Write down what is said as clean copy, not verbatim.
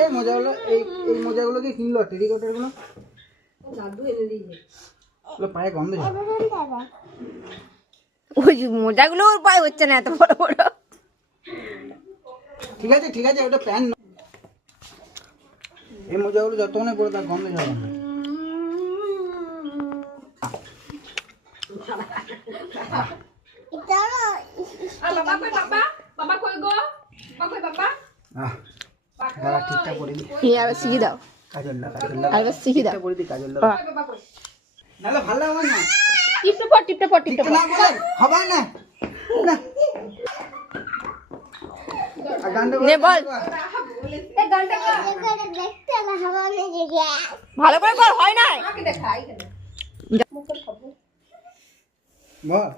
এই মোজাগুলো এই মোজাগুলো কি কিনলো টেরিকটার গুলো? দাদু এনে দিয়েছে। পায়ে গন্ধ যায়। ওই মোজাগুলো ওর পায়ে হচ্ছে না এত বড় বড়। ঠিক আছে ওটা প্যান্ট। এই মোজাগুলো যতক্ষণে পরে তার গন্ধ যাবে না। বাবা কই গো? বাবা দাঁড়া ঠিকঠাক করে দি। আবার শিখে দাও। কাজল আবার শিখে দাও। করে দি কাজল নালে ভালো হবে না। টিপটা পর না বলে হবে না। না নে বল। ভালো করে কর, হয় না। বল